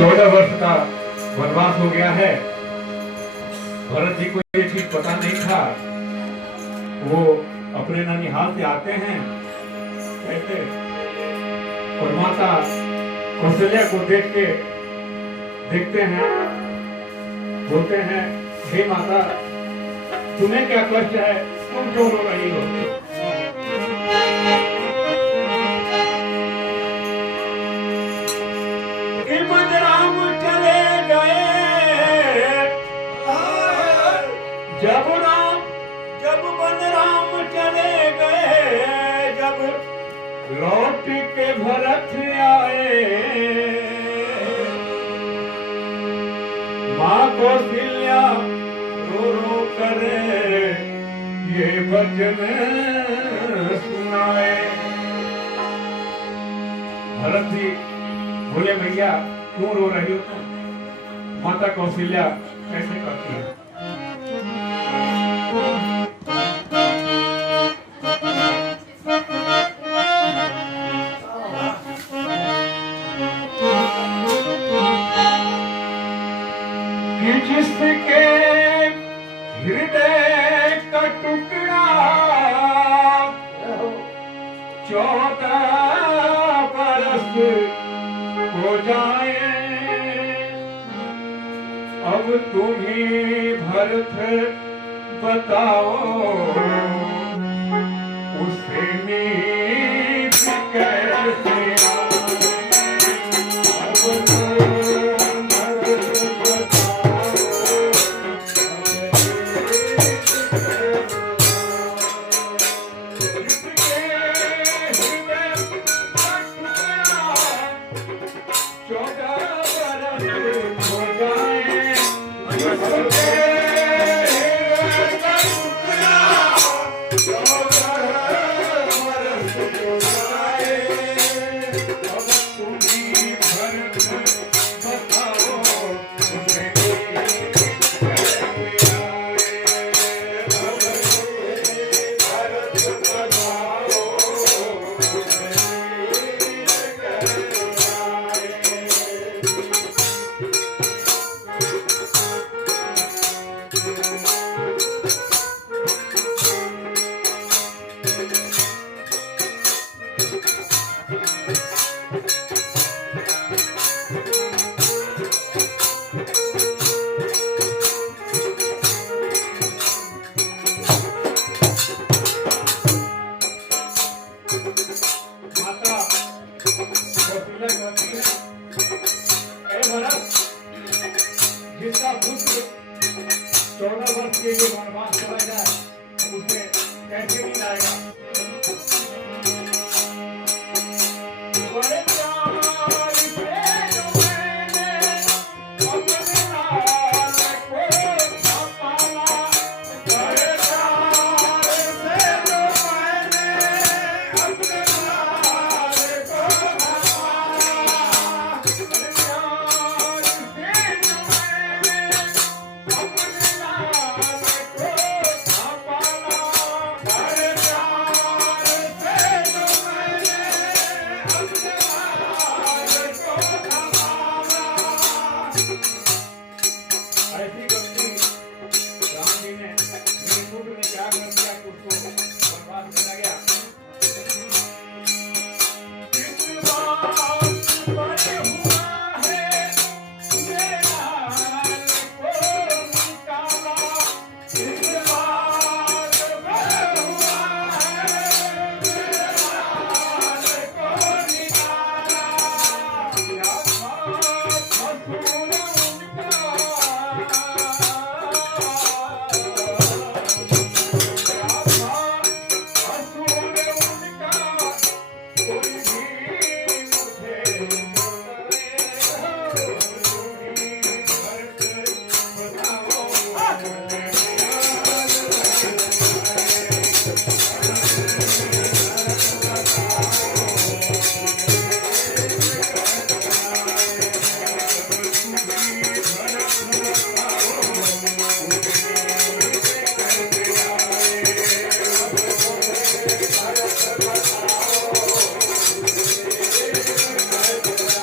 14 वर्ष का वनवास हो गया है। भरत जी को ये चीज पता नहीं था। वो अपने ननिहाल से आते हैं कैसे, और माता कौशल्या को देखते हैं, बोलते हैं, हे माता, तुम्हें क्या कष्ट है, तुम क्यों रो रही हो? जब बलराम चले गए, जब लौट के भरत आए, माँ कौशल्या रो रो करे ये वचन सुनाए। भरत जी बोले, भैया क्यों रो रही हो तुम? माता कौशल्या कैसे करती है? जिसके हृदय का टुकड़ा 14 बरस हो जाए, अब तुम ही भरत बताओ, उसे नींद कैसे जिसका पुत्र 14 वर्ष के लिए वनवास चला जाए, उसे कैसे नहीं लाएगा?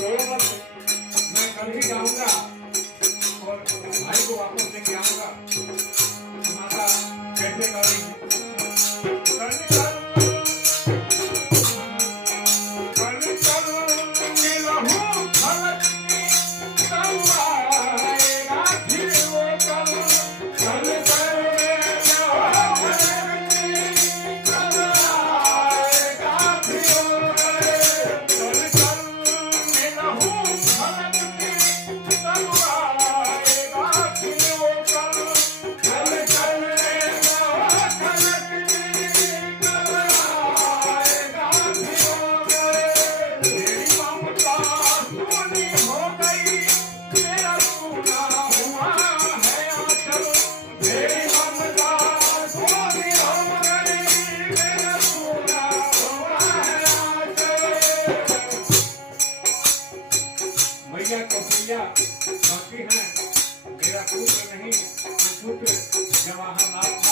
रोयो मत, मैं कल ही जाऊंगा और भाई को वापस लेके आऊंगा। माता कैसे करेंगी? बाकी है मेरा पुत्र नहीं, पुत्र जवाहरलाल